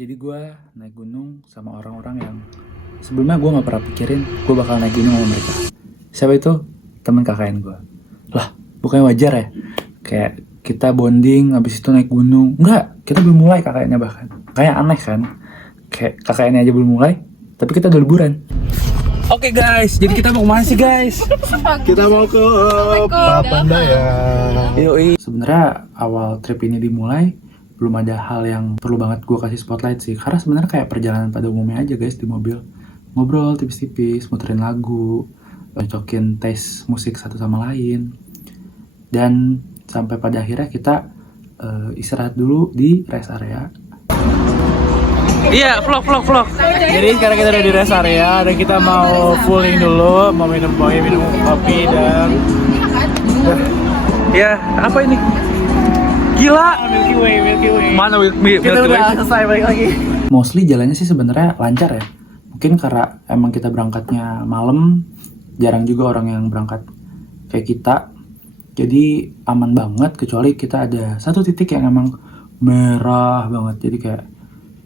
Jadi gue naik gunung sama orang-orang yang sebelumnya gue gak pernah pikirin gue bakal naik gunung sama mereka. Siapa itu? Temen KKN gue. Lah, bukannya wajar ya? Kayak kita bonding, abis itu naik gunung. Enggak, kita belum mulai KKN-nya bahkan. Kayak aneh kan? Kayak KKN-nya aja belum mulai, tapi kita udah liburan. Oke guys, jadi kita mau kemana sih guys? Kita mau ke Papandayan. Yoi. Sebenarnya awal trip ini dimulai belum ada hal yang perlu banget gue kasih spotlight sih, karena sebenarnya kayak perjalanan pada umumnya aja guys di mobil, ngobrol tipis-tipis, muterin lagu, cocokin taste musik satu sama lain, dan sampai pada akhirnya kita istirahat dulu di rest area. Iya, vlog. Jadi sekarang kita udah di rest area dan kita mau pulling dulu, mau minum kopi dan ya apa ini? Gila, Milky Way. Mana Milky Way? Kita udah selesai balik lagi. Mostly jalannya sih sebenarnya lancar ya. Mungkin karena emang kita berangkatnya malam, jarang juga orang yang berangkat kayak kita. Jadi aman banget, kecuali kita ada satu titik yang emang merah banget. Jadi kayak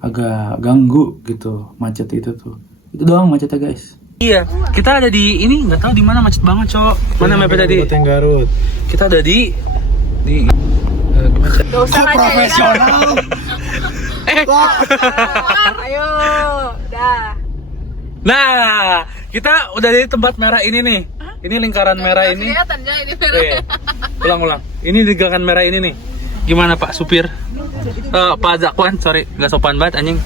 agak ganggu gitu macet itu tuh. Itu doang macetnya guys. Iya, kita ada di ini, nggak tahu di mana, macet banget cok. Mana mapnya tadi? Garut. Kita ada di profesional. Ayo, dah. Nah, kita udah di tempat merah ini nih. Ini lingkaran merah ini. Kelihatannya ini merah. Ulang. Ini lingkaran merah ini nih. Gimana Pak Supir? Pak Zakwan, sorry, nggak sopan banget anjing.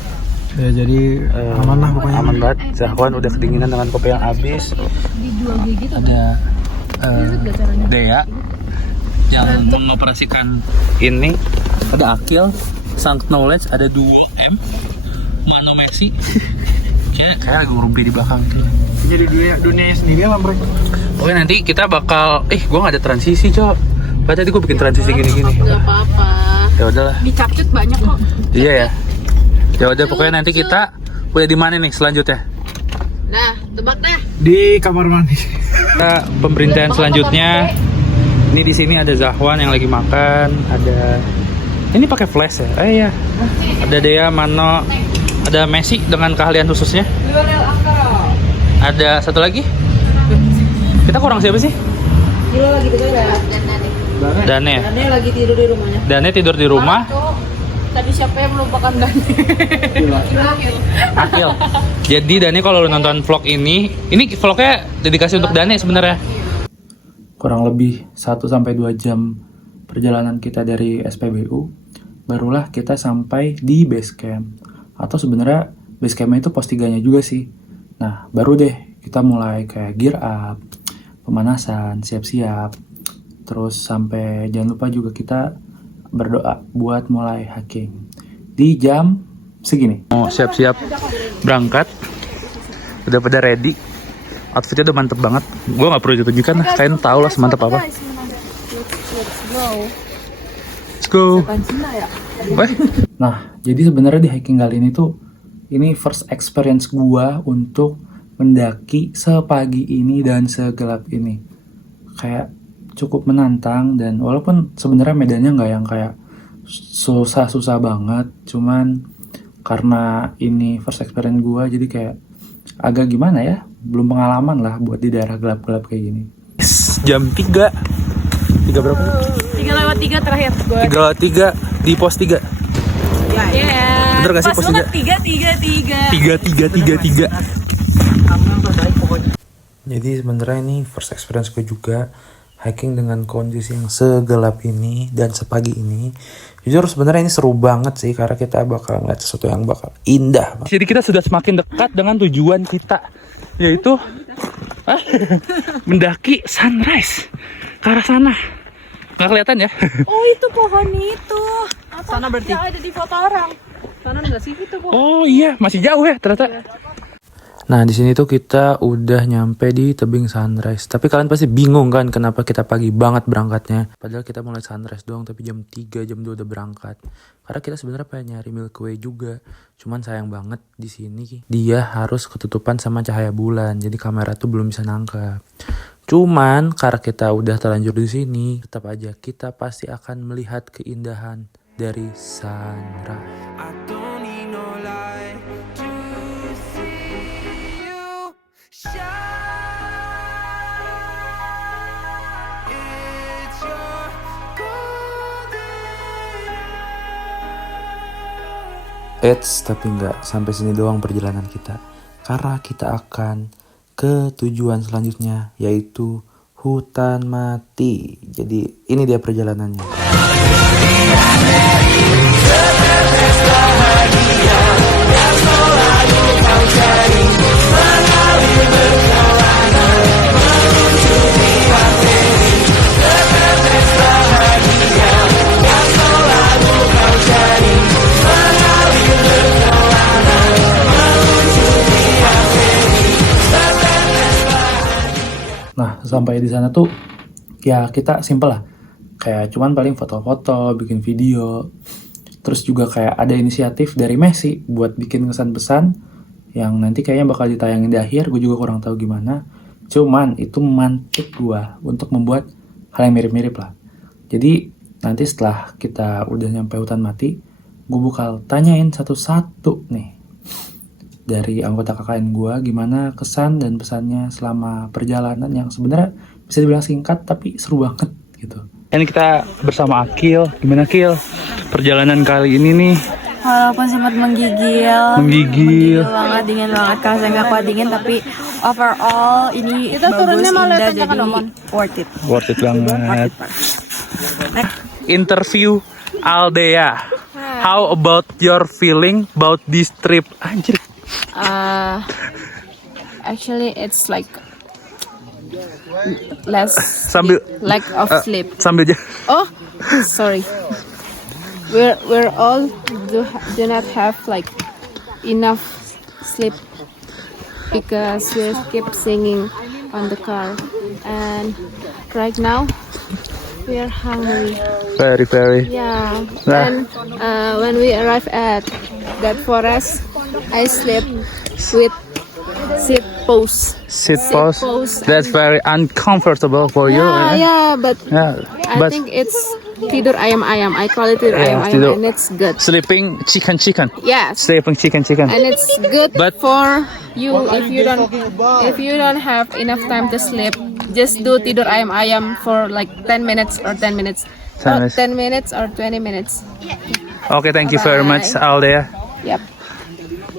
Ya jadi aman lah pokoknya. Aman banget. Zakwan udah kedinginan dengan kopi yang habis. Ada Dea yang mengoperasikan ini. Ada Akil, Sang Knowledge, ada Duo M, Mano Messi. Kayak lagi ngurumpi di belakang tuh. Jadi dunia sendiri apa mereka? Oke, nanti kita bakal gue nggak ada transisi cok. Tadi gue bikin transisi gini-gini. Gak apa-apa. Ya udahlah. Dicapcut banyak kok. Iya ya. Ya udah pokoknya nanti kita udah di mana nih selanjutnya? Nah, tebak dah. Di kamar mandi. Kita pemerintahan selanjutnya. Ini di sini ada Zahwan yang lagi makan, ada ini pakai flash ya. Iya. Ada Dea, Mano, ada Messi dengan keahlian khususnya. Ada satu lagi. Kita kurang siapa sih? Gila lagi begadang. Dane. Dane lagi tidur di rumahnya. Dane tidur di rumah. Tadi siapa yang melupakan Dane? Akil. Jadi Dane kalau lu nonton vlog ini vlognya dedikasi untuk Dane sebenarnya. Kurang lebih 1-2 jam perjalanan kita dari SPBU, barulah kita sampai di base camp. Atau sebenarnya base campnya itu pos 3-nya juga sih. Nah, baru deh kita mulai kayak gear up, pemanasan, siap-siap. Terus sampai jangan lupa juga kita berdoa buat mulai hiking di jam segini. Mau siap-siap berangkat, udah pada ready, outfitnya udah mantep banget. Gue nggak perlu ditunjukkan lah, kalian tahu lah semantep apa. Let's go. Nah, jadi sebenarnya di hiking kali ini tuh ini first experience gue untuk mendaki sepagi ini dan segelap ini. Kayak cukup menantang, dan walaupun sebenarnya medannya nggak yang kayak susah banget, cuman karena ini first experience gue jadi kayak agak gimana ya, belum pengalaman lah buat di daerah gelap-gelap kayak gini. Jam 3 berapa? 3:03 terakhir. 3 di pos 3. Ya. Bener gak sih pos 3? 3. Jadi sebenarnya ini first experience gue juga hiking dengan kondisi yang segelap ini dan sepagi ini. Jujur sebenarnya ini seru banget sih, karena kita bakal ngeliat sesuatu yang bakal indah. Jadi kita sudah semakin dekat dengan tujuan kita, yaitu mendaki sunrise ke arah sana. Nggak kelihatan ya? Oh, itu pohon itu. Sana berarti yang ada di foto orang. Sana enggak sih itu pohon? Oh iya, masih jauh ya ternyata. Nah, di sini tuh kita udah nyampe di tebing sunrise. Tapi kalian pasti bingung kan kenapa kita pagi banget berangkatnya. Padahal kita mulai sunrise doang, tapi jam 3, jam 2 udah berangkat. Karena kita sebenarnya pengen nyari Milky Way juga. Cuman sayang banget di sini dia harus ketutupan sama cahaya bulan. Jadi kamera tuh belum bisa nangkep. Cuman karena kita udah terlanjur di sini, tetap aja kita pasti akan melihat keindahan dari sunrise. Eits, tapi nggak sampai sini doang perjalanan kita. Karena kita akan ke tujuan selanjutnya, yaitu hutan mati. Jadi ini dia perjalanannya. Nah, sampai di sana tuh ya kita simple lah. Kayak cuman paling foto-foto, bikin video. Terus juga kayak ada inisiatif dari Messi buat bikin kesan pesan yang nanti kayaknya bakal ditayangin di akhir. Gue juga kurang tahu gimana. Cuman itu memantik gue untuk membuat hal yang mirip-mirip lah. Jadi nanti setelah kita udah nyampe hutan mati, gue bakal tanyain satu-satu nih dari anggota KKN gue gimana kesan dan pesannya selama perjalanan yang sebenarnya bisa dibilang singkat tapi seru banget gitu. Ini kita bersama Akil. Gimana Akil? Perjalanan kali ini nih. Walaupun sempat menggigil banget, dingin banget, kalau saya nggak kuat dingin, tapi overall ini kita bagus, indah, jadi worth it Banget. Interview Aldea. How about your feeling about this trip? Anjir. Actually it's like less Sambil lack of sleep. sambil Oh, sorry. We're all do not have like enough sleep because we keep singing on the car, and right now we are hungry. very. Yeah. And when we arrive at that forest, I sleep with sit pose. Sit pose. That's very uncomfortable for you. Yeah, but I But think it's tidur ayam-ayam. I call it tidur Yeah, ayam-ayam, tidur. and it's good. sleeping chicken. Yes. Sleeping chicken. And it's good But- for you if you don't have enough time to sleep. Just do tidur ayam-ayam for like 10 minutes or 10 minutes. 10 minutes. 10 minutes or 20 minutes. Oke, thank you very much Aldea. Yep.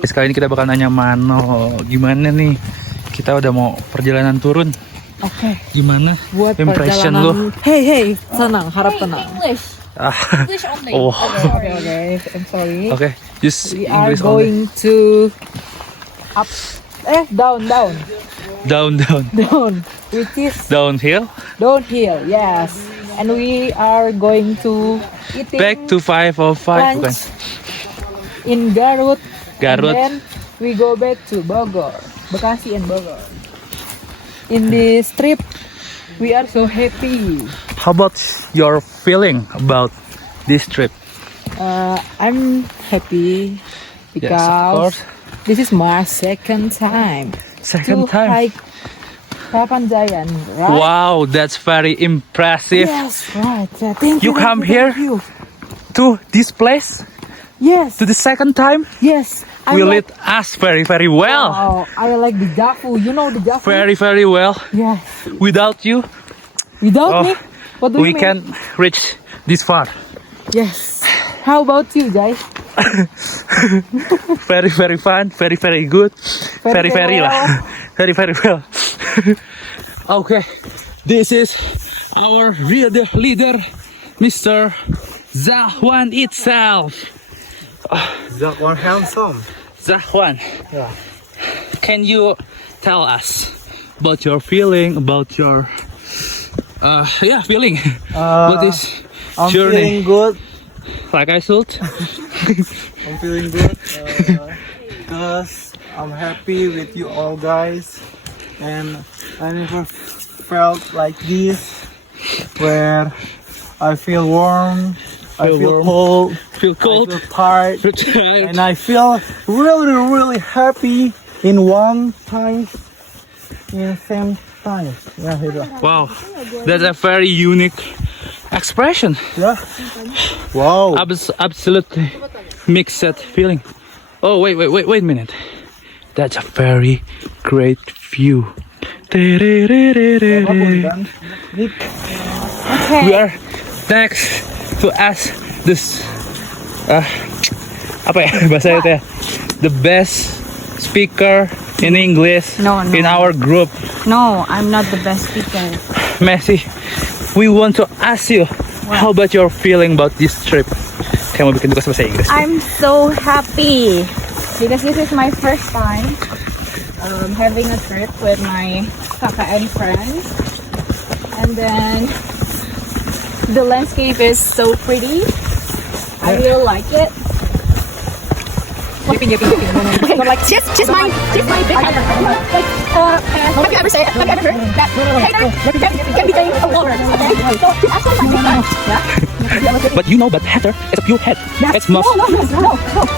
Sekali ini kita bakal nanya Mano, gimana nih? Kita udah mau perjalanan turun. Oke. Gimana Buat impression lu? Hey, tenang, harap tenang. Ah, oh, Okay, I'm sorry. oke, just We are English only. going to up, down, Down, which is downhill, downhill. Yes, and we are going to eating back to 505, bukan? lunch in Garut. Garut. And then we go back to Bogor, Bekasi and Bogor. In this trip, we are so happy. How about your feeling about this trip? I'm happy Yes, of course. because this is my second time Second to time. hike Papandayan, right? Wow, that's very impressive. Yes, right. Thank You you. come thank here? you. To this place, Yes, to the second time, yes. will it us very well. Oh, I like the Jafu. You know the Jafu? Very well. Yes. Without you, Without me, what do we you mean? can reach this far. Yes. How about you guys? Very fun, very good, very lah, very well. Okay, this is our leader, Mr. Zahwan itself. Zakwan handsome. Zahwan, can you tell us about your feeling, about your feeling about this I'm journey? feeling good. Like I should. I'm feeling good because I'm happy with you all guys, and I never felt like this where I feel warm, I feel cold, Feel cold. I feel tired, Feel tired. and I feel really happy in one time, in same time. Yeah, here. Wow, that's a very unique expression. Yeah. Wow. Absolutely mixed feeling. Oh, wait a minute. That's a very great view. We are next to ask this apa ya bahasa itu ya? The best speaker in English No, no. in our group. No, I'm not the best speaker. Messi, we want to ask you, how about your feeling about this trip? Kayak mau bikin tugas bahasa Inggris. I'm so happy because this is my first time having a trip with my KKN friends, and then the landscape is so pretty. I really like it. Okay, like just my big hater. Like, have you ever heard that hater can be a lover? Okay, so that's what my big fan. Yeah. But you know, but hater is a pure head. It's No. most. So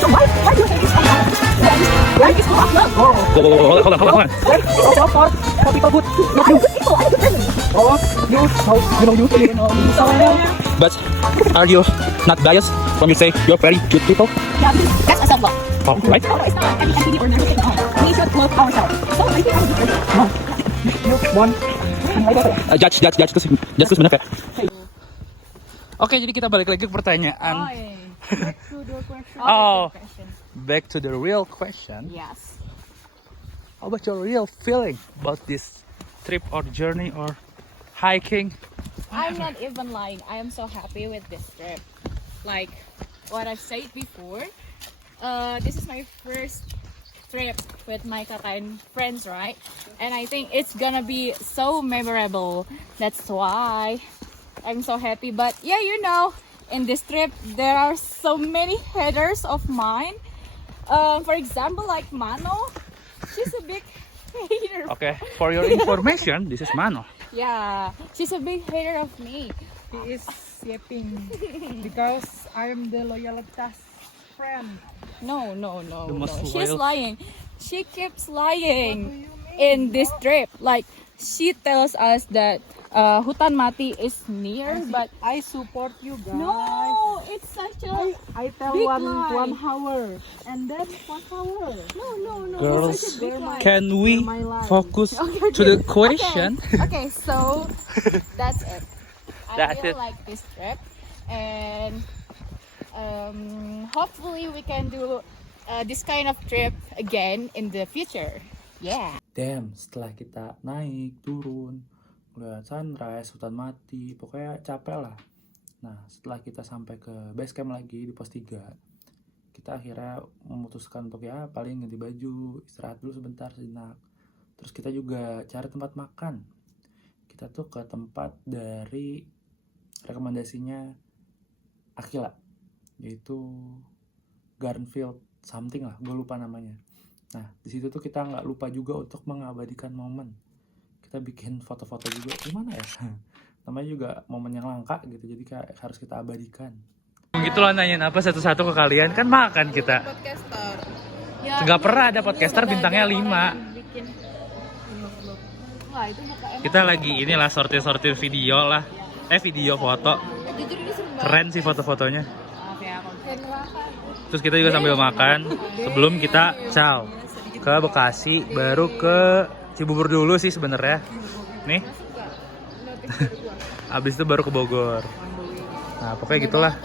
why do you hate this? Like it's not love. Hold on. So for people good, not good people. I'm a good person. Oh, you know. But are you not biased when you say you're very good people? Yeah, that's a self-love. Oh, right? No, it's not any activity or anything. We should love ourselves. So I think I'm a good person. Judge terus bener kayak. Oke, jadi kita balik lagi ke pertanyaan. Oh, back to the real question. Yes. How about your real feeling about this trip or journey or hiking? I'm not even lying. I am so happy with this trip. Like what I've said before, this is my first trip with my KKN friends, right? And I think it's gonna be so memorable. That's why I'm so happy. But yeah, you know, in this trip there are so many haters of mine. For example, like Mano, she's a big hater. Okay, for your information, this is Mano. Yeah, she's a big hater of me. He is yapping because I'm the loyalitas friend. No. The most She's loyal. lying. She keeps lying in this trip. Like she tells us that Hutan Mati is near, but I support you guys. no, it's such a I tell big one lie. hour and then 1 hour. no. Girls, It's such a big lie. can we my life. focus Okay, to the question? Okay, so that's it. I That's really it. like this trip, and hopefully we can do this kind of trip again in the future. Yeah. Damn, setelah kita naik, turun, ngeliat sunrise, hutan mati, pokoknya capek lah. Nah, setelah kita sampai ke base camp lagi di pos 3, kita akhirnya memutuskan untuk ya paling ganti baju, istirahat dulu sebentar sejenak. Terus kita juga cari tempat makan. Kita tuh ke tempat dari rekomendasinya Akila, yaitu Gardenfield something lah, gue lupa namanya. Nah, di situ tuh kita nggak lupa juga untuk mengabadikan momen. Kita bikin foto-foto juga, gimana ya? Namanya juga momen yang langka gitu, jadi kayak harus kita abadikan. Gitu loh, nanyain apa satu-satu ke kalian, kan makan kita. Podcaster. Nggak pernah ada podcaster bintangnya 5. Kita lagi inilah sortir-sortir video lah. Video foto. Keren sih foto-fotonya. Terus kita juga sambil makan sebelum kita ciao ke Bekasi, baru ke Cibubur dulu sih sebenarnya. Nih. Abis itu baru ke Bogor. Nah, pokoknya gitulah.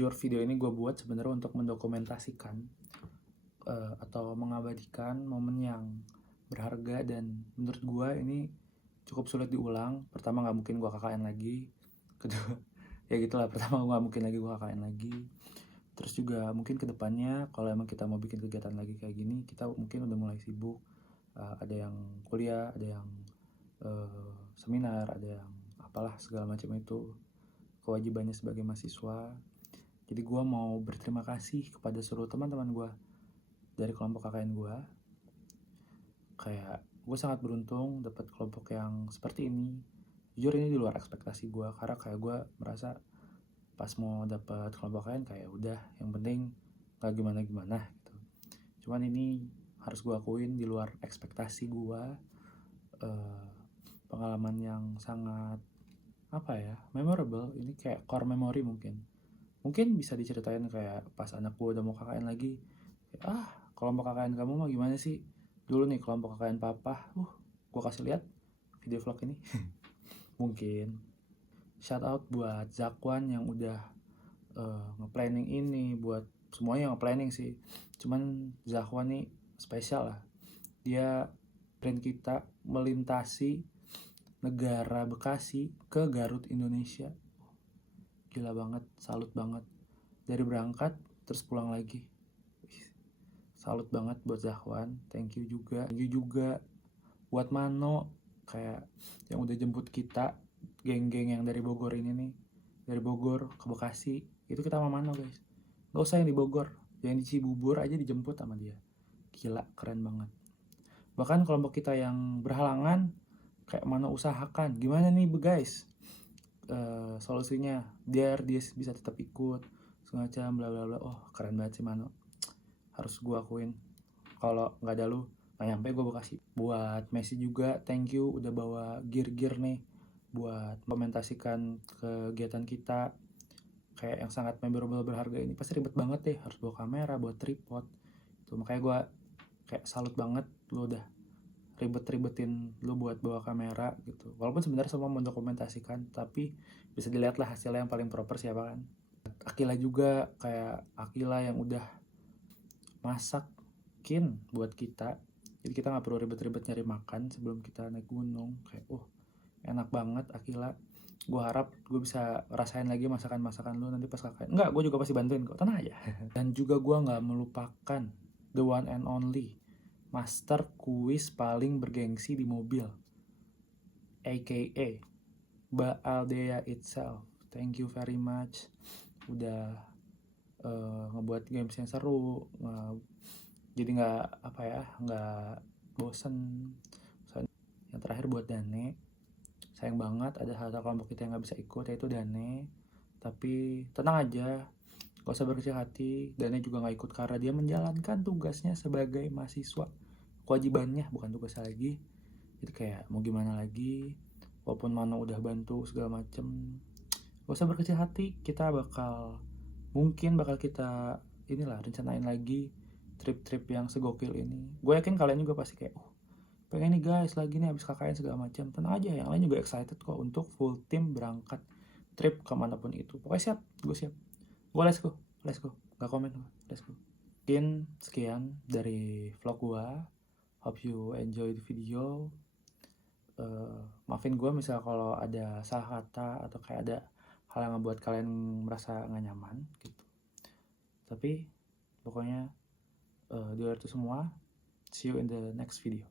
Video ini gue buat sebenarnya untuk mendokumentasikan atau mengabadikan momen yang berharga, dan menurut gue ini cukup sulit diulang. Pertama, nggak mungkin gue KKN lagi. Kedua, ya gitulah, pertama gue nggak mungkin lagi gue KKN lagi. Terus juga mungkin kedepannya kalau emang kita mau bikin kegiatan lagi kayak gini, kita mungkin udah mulai sibuk. Ada yang kuliah, ada yang seminar, ada yang apalah segala macam itu kewajibannya sebagai mahasiswa. Jadi gue mau berterima kasih kepada seluruh teman-teman gue dari kelompok KKN gue. Kayak gue sangat beruntung dapat kelompok yang seperti ini. Jujur ini di luar ekspektasi gue, karena kayak gue merasa pas mau dapat kelompok KKN kayak udah, yang penting gak gimana-gimana gitu. Cuman ini harus gue akuin di luar ekspektasi gue. Pengalaman yang sangat apa ya, memorable. Ini kayak core memory mungkin bisa diceritain kayak pas anak gue udah mau KKN lagi, kayak, kelompok KKN kamu mah gimana sih dulu nih, kelompok KKN papa, gue kasih lihat video vlog ini. Mungkin shout out buat Zakwan yang udah nge-planning ini, buat semuanya yang planning sih. Cuman Zahwan nih spesial lah. Dia print kita melintasi negara Bekasi ke Garut Indonesia. Gila banget, salut banget. Dari berangkat terus pulang lagi. Salut banget buat Zahwan. Thank you juga buat Mano, kayak yang udah jemput kita, geng-geng yang dari Bogor ini nih, dari Bogor ke Bekasi. Itu kita sama Mano guys, gak usah yang di Bogor, yang di Cibubur aja dijemput sama dia. Gila, keren banget. Bahkan kelompok kita yang berhalangan, kayak Mano usahakan gimana nih guys, solusinya biar dia bisa tetap ikut semacam bla bla bla. Oh keren banget sih Mano, harus gue akuin. Kalau nggak ada lu nggak nyampe gue Bekasi. Buat Messi juga thank you udah bawa gear nih buat implementasikan kegiatan kita, kayak yang sangat memorable berharga ini. Pasti ribet banget deh, harus bawa kamera, bawa tripod. Itu makanya gue kayak salut banget lu udah ribet-ribetin lu buat bawa kamera gitu. Walaupun sebenarnya semua mendokumentasikan, tapi bisa dilihat lah hasilnya yang paling proper siapa kan. Akila juga, kayak Akila yang udah masakin buat kita, jadi kita nggak perlu ribet-ribet nyari makan sebelum kita naik gunung. Kayak enak banget Akila. Gue harap gue bisa rasain lagi masakan-masakan lu nanti pas KKN. Enggak, gue juga pasti bantuin kok, tenang aja. Dan juga gue nggak melupakan the one and only master kuis paling bergengsi di mobil, aka Mbak Aldea itself. Thank you very much udah ngebuat games yang seru, jadi nggak bosen. Yang terakhir buat Dane, sayang banget ada satu kelompok kita yang nggak bisa ikut, yaitu Dane. Tapi tenang aja, gak usah berkecil hati. Dane juga nggak ikut karena dia menjalankan tugasnya sebagai mahasiswa, kewajibannya bukan tugasnya lagi. Jadi kayak mau gimana lagi, walaupun Mano udah bantu segala macem, gak usah berkecil hati. Kita mungkin bakal kita rencanain lagi trip-trip yang segokil ini. Gue yakin kalian juga pasti kayak pengen nih guys lagi nih habis KKN segala macam. Tenang aja, yang lain juga excited kok untuk full tim berangkat trip kemanapun itu. Pokoknya siap, gue siap. Gue let's go, gak komen gue, let's go. Mungkin sekian dari vlog gue. Hope you enjoy the video. Maafin gue misal kalau ada salah kata atau kayak ada hal yang ngebuat kalian merasa gak nyaman gitu. Tapi pokoknya di luar itu semua, see you in the next video.